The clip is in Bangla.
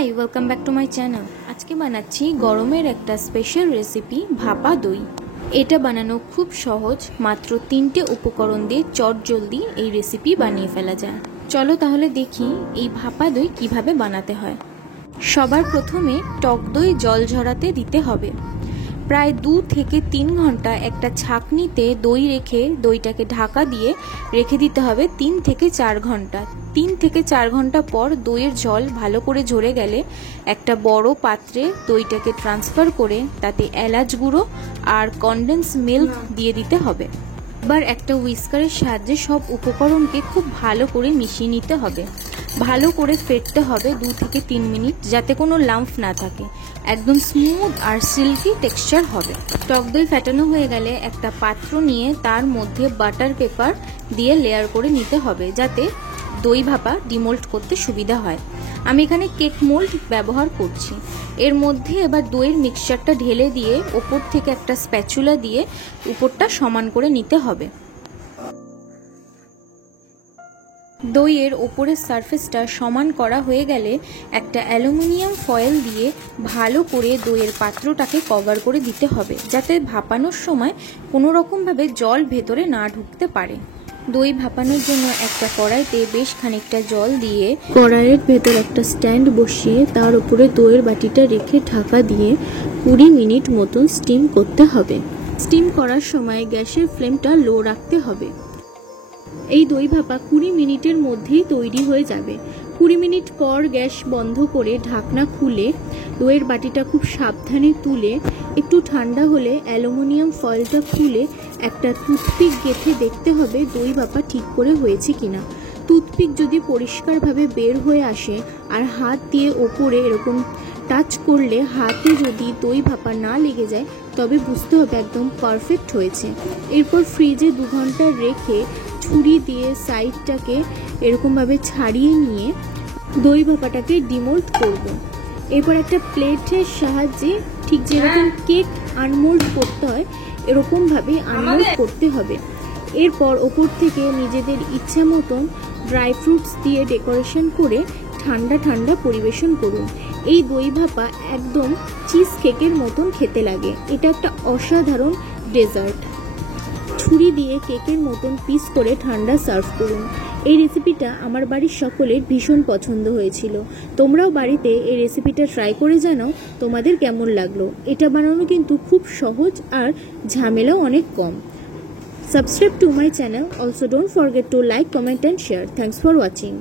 Hi welcome back to my channel. আজকে বানাচ্ছি গরমের একটা স্পেশাল রেসিপি ভাপা দই। এটা বানানো খুব সহজ, মাত্র 3টে উপকরণ দিয়ে চটজলদি এই রেসিপি বানিয়ে ফেলা যায়। চলো তাহলে দেখি এই ভাপা দই কিভাবে বানাতে হয়। সবার প্রথমে টক দই জল ঝরাতে দিতে হবে। প্রায় 2 থেকে 3 ঘন্টা একটা ছাঁকনিতে দই রেখে দইটাকে ঢাকা দিয়ে রেখে দিতে হবে 3 থেকে 4 ঘন্টা। 3 থেকে 4 ঘন্টা পর দইয়ের জল ভালো করে ঝরে গেলে একটা বড় পাত্রে দইটাকে ট্রান্সফার করে তাতে এলাচ গুঁড়ো আর কনডেন্স মিল্ক দিয়ে দিতে হবে। এবার একটা হুইস্কারের সাহায্যে সব উপকরণকে খুব ভালো করে মিশিয়ে নিতে হবে। ভালো করে ফেটতে হবে 2 থেকে 3 মিনিট, যাতে কোনো লাম্প না থাকে। একদম স্মুথ আর সিল্কি টেক্সচার হবে। টক দই ফেটানো হয়ে গেলে একটা পাত্র নিয়ে তার মধ্যে বাটার পেপার দিয়ে লেয়ার করে নিতে হবে, যাতে দই ভাপা ডিমোল্ড করতে সুবিধা হয়। আমি এখানে কেক মোল্ড ব্যবহার করছি। এর মধ্যে এবার দইয়ের মিক্সচারটা ঢেলে দিয়ে ওপর থেকে একটা স্প্যাচুলা দিয়ে উপরটা সমান করে নিতে হবে। দইয়ের ওপরের সারফেসটা সমান করা হয়ে গেলে একটা অ্যালুমিনিয়াম ফয়েল দিয়ে ভালো করে দইয়ের পাত্রটাকে কভার করে দিতে হবে, যাতে ভাপানোর সময় কোনো রকমভাবে জল ভেতরে না ঢুকতে পারে। দই ভাপানোর জন্য একটা কড়াইতে বেশ খানিকটা জল দিয়ে কড়াইয়ের ভেতর একটা স্ট্যান্ড বসিয়ে তার উপরে দইয়ের বাটিটা রেখে ঢাকা দিয়ে 20 মিনিট মতন স্টিম করতে হবে। স্টিম করার সময় গ্যাসের ফ্লেমটা লো রাখতে হবে। এই দই ভাপা 20 মিনিটের মধ্যেই তৈরি হয়ে যাবে। 20 মিনিট পর গ্যাস বন্ধ করে ঢাকনা খুলে দইয়ের বাটিটা খুব সাবধানে তুলে একটু ঠান্ডা হলে অ্যালুমিনিয়াম ফয়েলটা খুলে একটা টুথপিক গেঁথে দেখতে হবে দই ভাপা ঠিক করে হয়েছে কিনা। টুথপিক যদি পরিষ্কারভাবে বের হয়ে আসে আর হাত দিয়ে ওপরে এরকম টাচ করলে হাতে যদি দই ভাপা না লেগে যায়, তবে বুঝতে হবে একদম পারফেক্ট হয়েছে। এরপর ফ্রিজে 2 ঘন্টা রেখে ছুরি দিয়ে সাইডটাকে এরকমভাবে ছাড়িয়ে নিয়ে দই ভাপাটাকে ডিমোল্ড করব। এরপর একটা প্লেটের সাহায্যে ঠিক যেরকম কেক আনমোল্ড করতে হয় এরকমভাবে আনমোল্ড করতে হবে। এরপর ওপর থেকে নিজেদের ইচ্ছা মতন ড্রাই ফ্রুটস দিয়ে ডেকোরেশন করে ঠান্ডা ঠান্ডা পরিবেশন করুন। এই দই ভাপা একদম চিজ কেকের মতন খেতে লাগে। এটা একটা অসাধারণ ডেজার্ট। ছুরি দিয়ে কেকের মতন পিস করে ঠান্ডা সার্ভ করুন। এই রেসিপিটা আমার বাড়ির সকলের ভীষণ পছন্দ হয়েছিল। তোমরাও বাড়িতে এই রেসিপিটা ট্রাই করে জানাও তোমাদের কেমন লাগলো। এটা বানানো কিন্তু খুব সহজ আর ঝামেলাও অনেক কম। Subscribe to my channel. Also don't forget to like, comment and share. Thanks for watching.